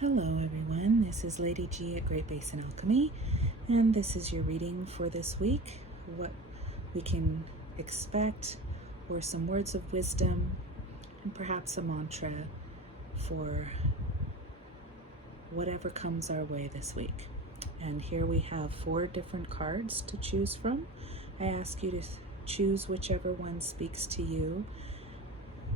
Hello everyone, this is Lady G at Great Basin Alchemy, and this is your reading for this week, what we can expect, or some words of wisdom, and perhaps a mantra for whatever comes our way this week. And here we have 4 different cards to choose from. I ask you to choose whichever one speaks to you.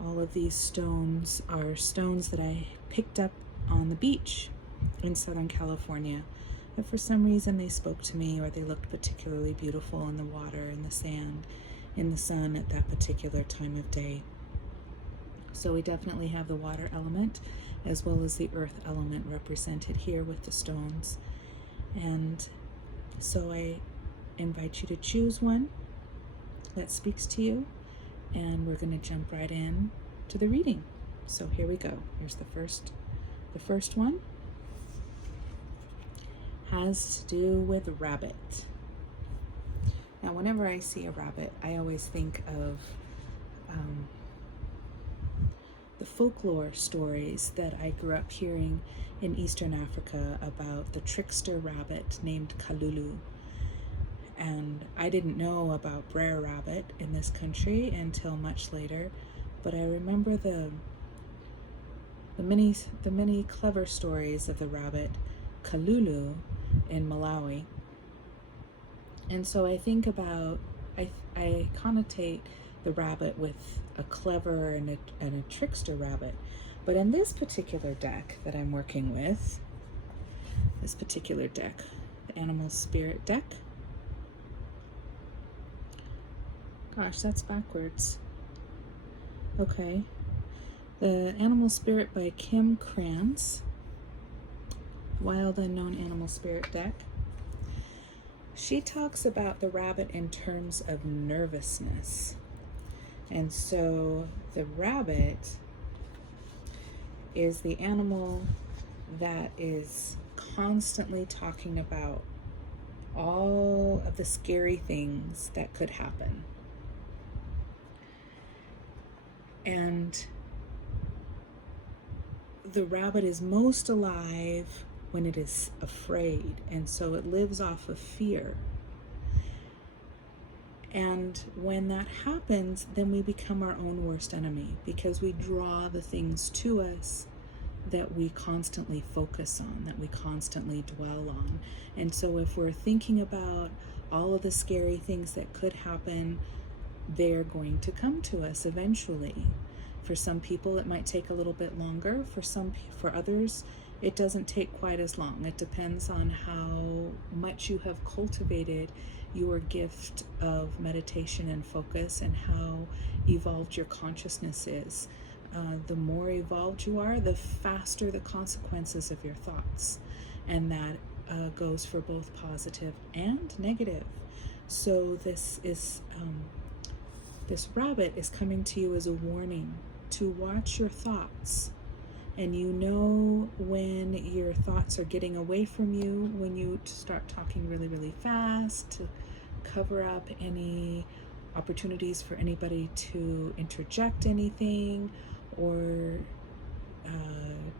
All of these stones are stones that I picked up on the beach in Southern California. But for some reason they spoke to me, or they looked particularly beautiful in the water, in the sand, in the sun at that particular time of day. So we definitely have the water element as well as the earth element represented here with the stones. And so I invite you to choose one that speaks to you, and we're going to jump right in to the reading. So here we go. Here's the first one has to do with rabbit. Now, whenever I see a rabbit, I always think of the folklore stories that I grew up hearing in Eastern Africa about the trickster rabbit named Kalulu. And I didn't know about Brer Rabbit in this country until much later, but I remember the many clever stories of the rabbit Kalulu in Malawi. And so I think about, I connotate the rabbit with a clever and a trickster rabbit. But in this particular deck that I'm working with, the Animal Spirit deck, gosh, that's backwards. Okay. The Animal Spirit by Kim Krantz, Wild Unknown Animal Spirit deck. She talks about the rabbit in terms of nervousness. And so the rabbit is the animal that is constantly talking about all of the scary things that could happen. And the rabbit is most alive when it is afraid, and so it lives off of fear. And when that happens, then we become our own worst enemy, because we draw the things to us that we constantly focus on, that we constantly dwell on. And so if we're thinking about all of the scary things that could happen, they're going to come to us eventually. For some people, it might take a little bit longer. For others, it doesn't take quite as long. It depends on how much you have cultivated your gift of meditation and focus, and how evolved your consciousness is. The more evolved you are, the faster the consequences of your thoughts. And that goes for both positive and negative. So this rabbit is coming to you as a warning to watch your thoughts. And you know when your thoughts are getting away from you, when you start talking really, really fast to cover up any opportunities for anybody to interject anything, or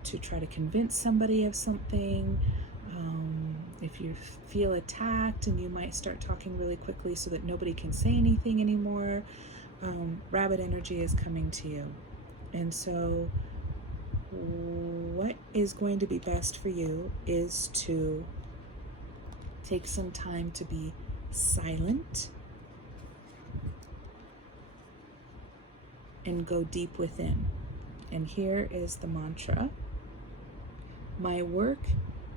to try to convince somebody of something. If you feel attacked, and you might start talking really quickly so that nobody can say anything anymore, rabbit energy is coming to you. And so what is going to be best for you is to take some time to be silent and go deep within. And here is the mantra: my work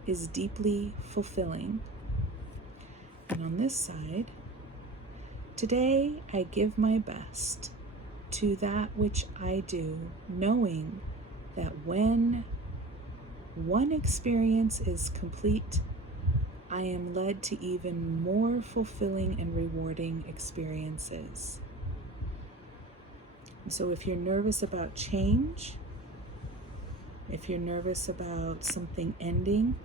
is deeply fulfilling. And on this side, today I give my best to that which I do, knowing that when one experience is complete, I am led to even more fulfilling and rewarding experiences. So if you're nervous about change, if you're nervous about something ending,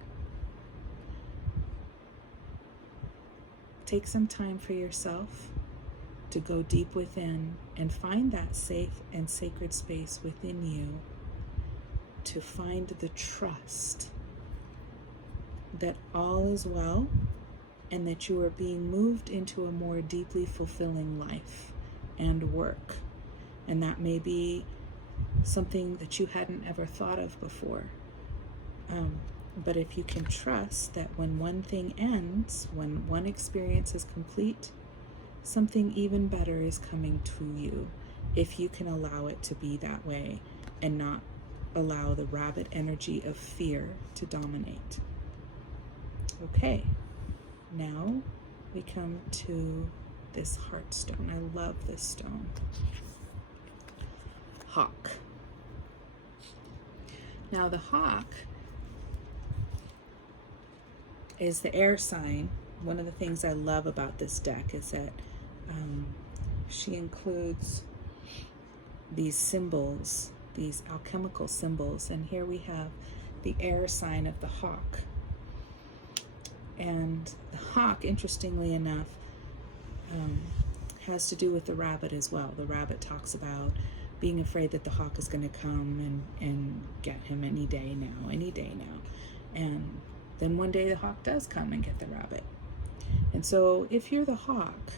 take some time for yourself to go deep within and find that safe and sacred space within you to find the trust that all is well and that you are being moved into a more deeply fulfilling life and work. And that may be something that you hadn't ever thought of before. But if you can trust that when one thing ends, when one experience is complete, something even better is coming to you, if you can allow it to be that way and not allow the rabbit energy of fear to dominate. Okay, now we come to this heart stone. I love this stone. Hawk. Now the hawk is the air sign. One of the things I love about this deck is that she includes these symbols, these alchemical symbols, and here we have the air sign of the hawk. And the hawk, interestingly enough, has to do with the rabbit as well. The rabbit talks about being afraid that the hawk is going to come and get him any day now. And then one day the hawk does come and get the rabbit. And so if you're the hawk,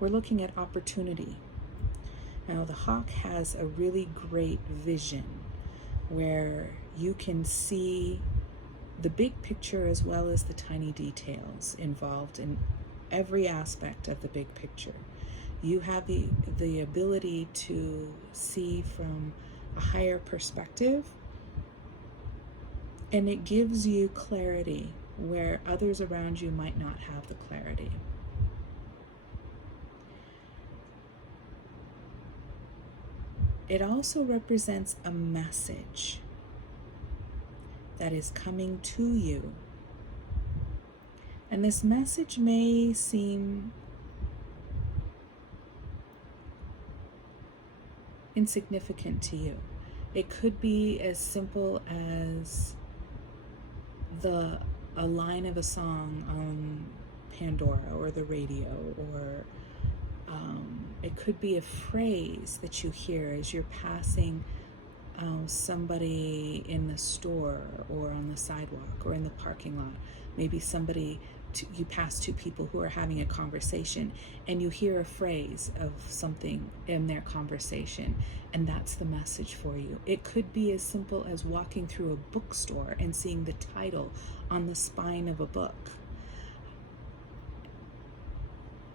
we're looking at opportunity. Now the hawk has a really great vision where you can see the big picture as well as the tiny details involved in every aspect of the big picture. You have the ability to see from a higher perspective, and it gives you clarity where others around you might not have the clarity. It also represents a message that is coming to you. And this message may seem insignificant to you. It could be as simple as a line of a song on Pandora or the radio, or it could be a phrase that you hear as you're passing somebody in the store or on the sidewalk or in the parking lot. Maybe you pass two people who are having a conversation and you hear a phrase of something in their conversation, and that's the message for you. It could be as simple as walking through a bookstore and seeing the title on the spine of a book.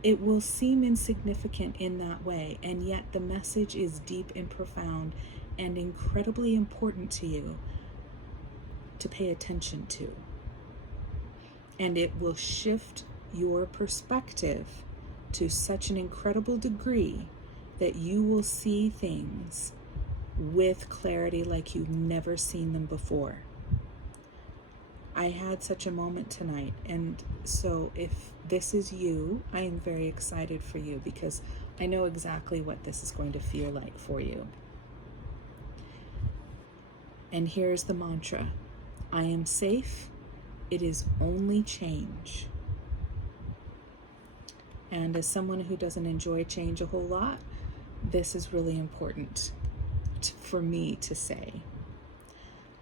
It will seem insignificant in that way, and yet the message is deep and profound and incredibly important to you to pay attention to. And it will shift your perspective to such an incredible degree that you will see things with clarity like you've never seen them before. I had such a moment tonight, and so if this is you, I am very excited for you because I know exactly what this is going to feel like for you. And here's the mantra: I am safe. It is only change. And as someone who doesn't enjoy change a whole lot, this is really important for me to say.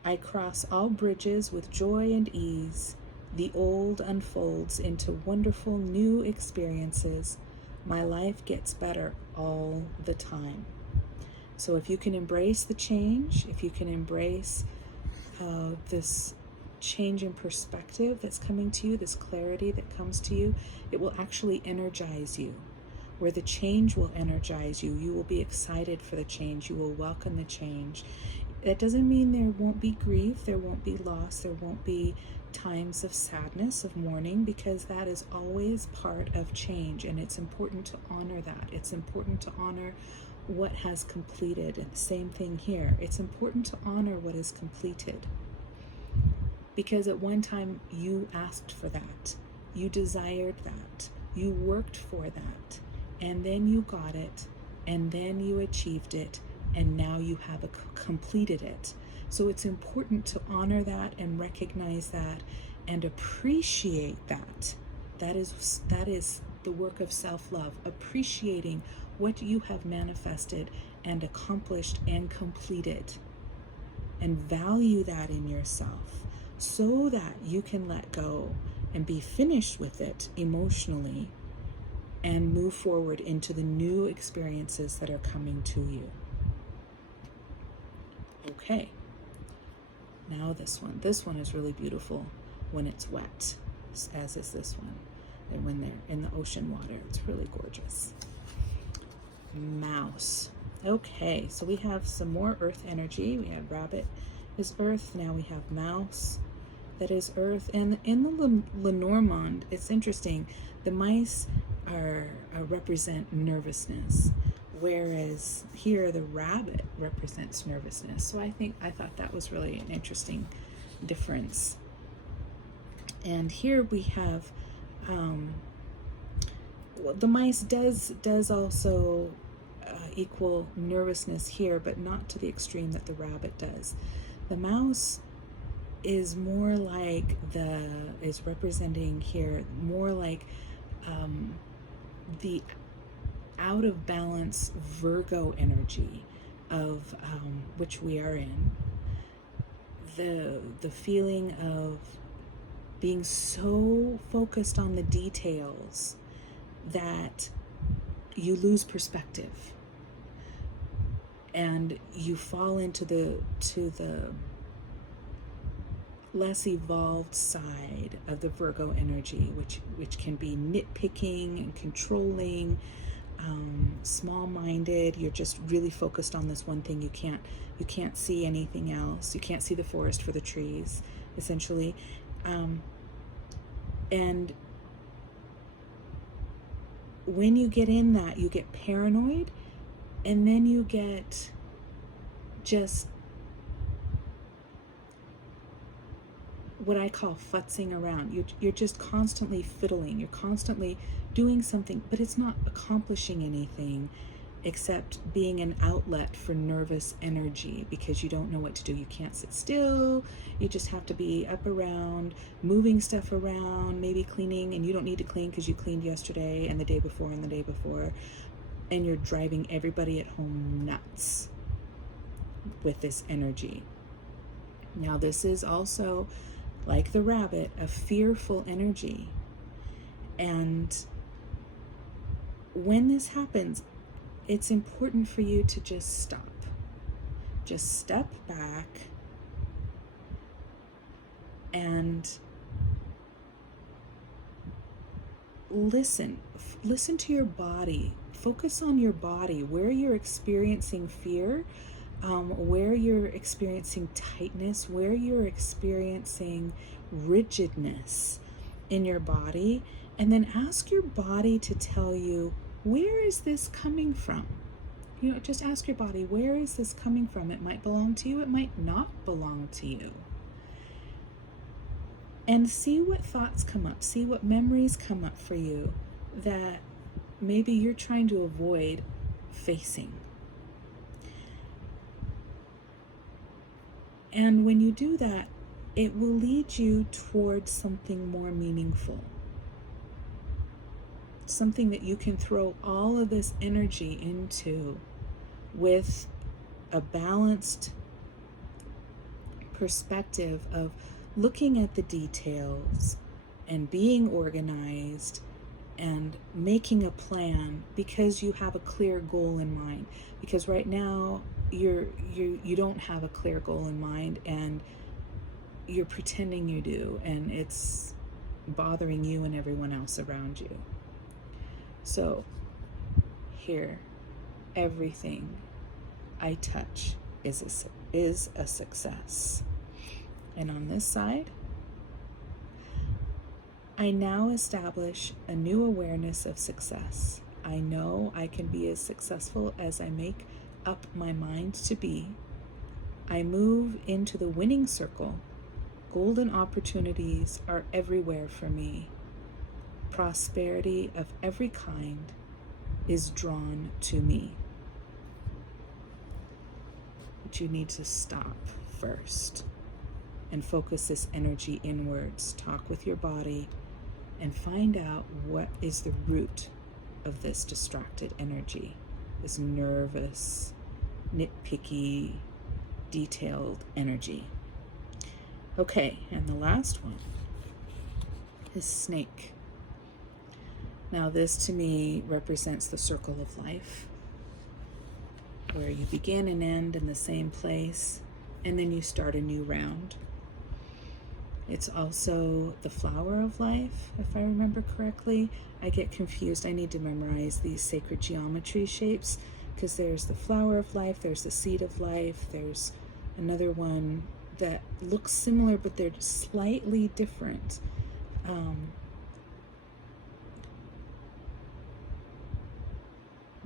I cross all bridges with joy and ease. The old unfolds into wonderful new experiences. My life gets better all the time. So if you can embrace the change, if you can embrace this change in perspective that's coming to you, this clarity that comes to you, it will actually energize you. Where the change will energize you, you will be excited for the change, you will welcome the change. That doesn't mean there won't be grief, there won't be loss, there won't be times of sadness, of mourning, because that is always part of change, and it's important to honor that. It's important to honor what has completed, and the same thing here. It's important to honor what is completed, because at one time you asked for that, you desired that, you worked for that, and then you got it, and then you achieved it, and now you have completed it. So it's important to honor that and recognize that and appreciate that. That is the work of self-love, appreciating what you have manifested and accomplished and completed. and value that in yourself so that you can let go and be finished with it emotionally and move forward into the new experiences that are coming to you. Okay, now this one. This one is really beautiful when it's wet, as is this one. And when they're in the ocean water, it's really gorgeous. Mouse. Okay, so we have some more earth energy. We had rabbit is earth. Now we have mouse that is earth. And in the Lenormand, it's interesting. The mice represent nervousness, whereas here the rabbit represents nervousness. So I thought that was really an interesting difference. And here we have the mice does also equal nervousness here, but not to the extreme that the rabbit does. The mouse is more like is representing here more like the out of balance Virgo energy of which we are in. The feeling of being so focused on the details that you lose perspective and you fall into the less evolved side of the Virgo energy, which can be nitpicking and controlling, small-minded. You're just really focused on this one thing. You can't see anything else. You can't see the forest for the trees, essentially. And when you get in that, you get paranoid, and then you get just what I call futzing around. You're just constantly fiddling. You're constantly doing something, but it's not accomplishing anything except being an outlet for nervous energy because you don't know what to do. You can't sit still. You just have to be up around, moving stuff around, maybe cleaning, and you don't need to clean because you cleaned yesterday and the day before and the day before, and you're driving everybody at home nuts with this energy. Now, this is also, like the rabbit, a fearful energy. And when this happens, it's important for you to just stop. Just step back and listen. Listen to your body. Focus on your body, where you're experiencing fear, where you're experiencing tightness, where you're experiencing rigidness in your body, and then ask your body to tell you, where is this coming from? You know, just ask your body, where is this coming from? It might belong to you, it might not belong to you. And see what thoughts come up, see what memories come up for you that maybe you're trying to avoid facing. And when you do that, it will lead you towards something more meaningful. Something that you can throw all of this energy into with a balanced perspective of looking at the details and being organized and making a plan because you have a clear goal in mind. Because right now you don't have a clear goal in mind, and you're pretending you do, and it's bothering you and everyone else around you. So here, everything I touch is a success. And on this side, I now establish a new awareness of success. I know I can be as successful as I make up my mind to be. I move into the winning circle. Golden opportunities are everywhere for me. Prosperity of every kind is drawn to me. But you need to stop first and focus this energy inwards. Talk with your body and find out what is the root of this distracted energy, this nervous, nitpicky, detailed energy. Okay, and the last one is snake. Now this to me represents the circle of life, where you begin and end in the same place, and then you start a new round. It's also the flower of life, if I remember correctly. I get confused. I need to memorize these sacred geometry shapes, because there's the flower of life, there's the seed of life, there's another one that looks similar, but they're slightly different.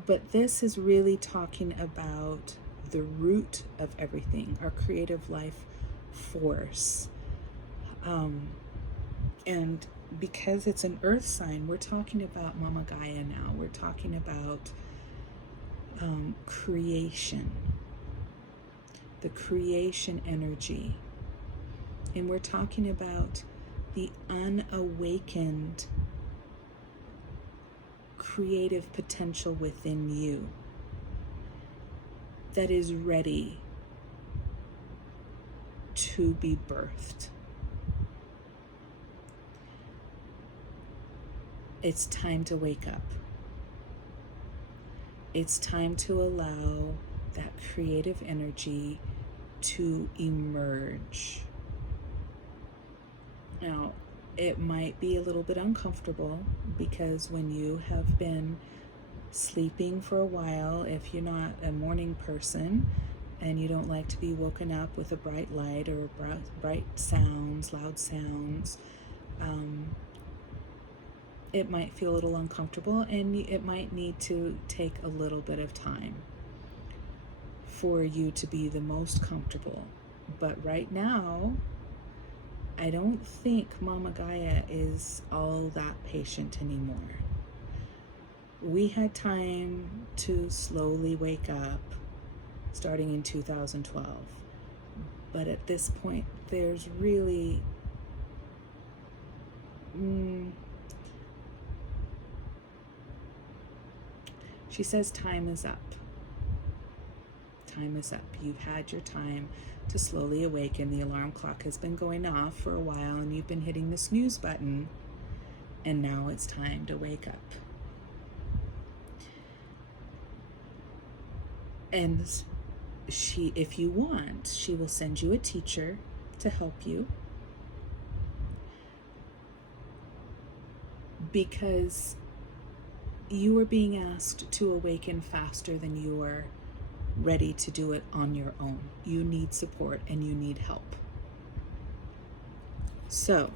But this is really talking about the root of everything, our creative life force. And because it's an earth sign, we're talking about Mama Gaia now. We're talking about creation, the creation energy. And we're talking about the unawakened creative potential within you that is ready to be birthed. It's time to wake up. It's time to allow that creative energy to emerge. Now, it might be a little bit uncomfortable, because when you have been sleeping for a while, if you're not a morning person and you don't like to be woken up with a bright light or bright sounds, loud sounds, it might feel a little uncomfortable, and it might need to take a little bit of time for you to be the most comfortable. But right now, I don't think Mama Gaia is all that patient anymore. We had time to slowly wake up starting in 2012. But at this point, there's really she says time is up. Time is up. You've had your time to slowly awaken. The alarm clock has been going off for a while, and you've been hitting the snooze button, and now it's time to wake up. And she, if you want, she will send you a teacher to help you, because you are being asked to awaken faster than you are ready to do it on your own. You need support and you need help. So,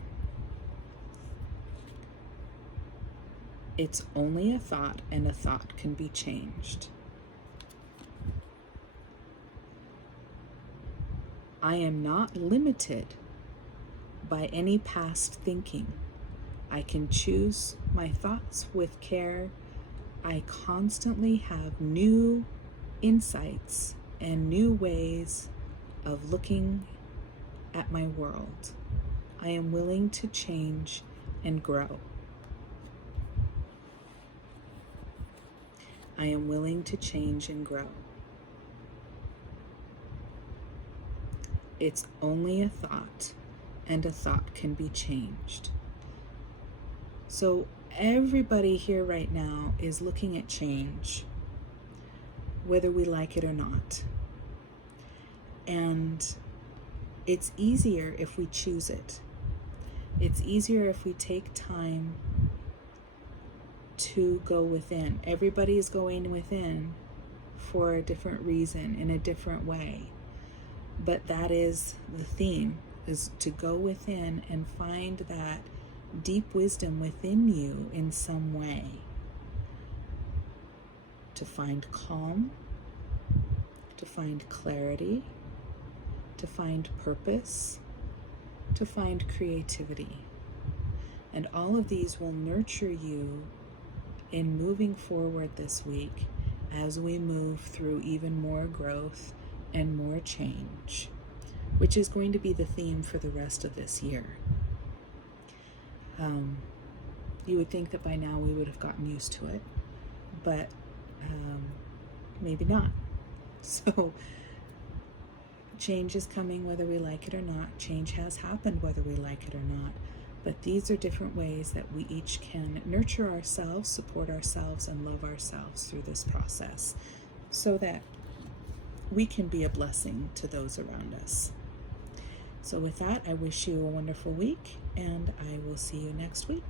it's only a thought, and a thought can be changed. I am not limited by any past thinking. I can choose my thoughts with care. I constantly have new insights and new ways of looking at my world. I am willing to change and grow. I am willing to change and grow. It's only a thought, and a thought can be changed. So everybody here right now is looking at change, whether we like it or not. And it's easier if we choose it. It's easier if we take time to go within. Everybody is going within for a different reason, in a different way. But that is the theme, is to go within and find that deep wisdom within you in some way. To find calm, to find clarity, to find purpose, to find creativity. And all of these will nurture you in moving forward this week as we move through even more growth and more change, which is going to be the theme for the rest of this year. You would think that by now we would have gotten used to it, but maybe not. So Change is coming whether we like it or not. Change has happened whether we like it or not. But these are different ways that we each can nurture ourselves, support ourselves, and love ourselves through this process so that we can be a blessing to those around us. So with that, I wish you a wonderful week, and I will see you next week.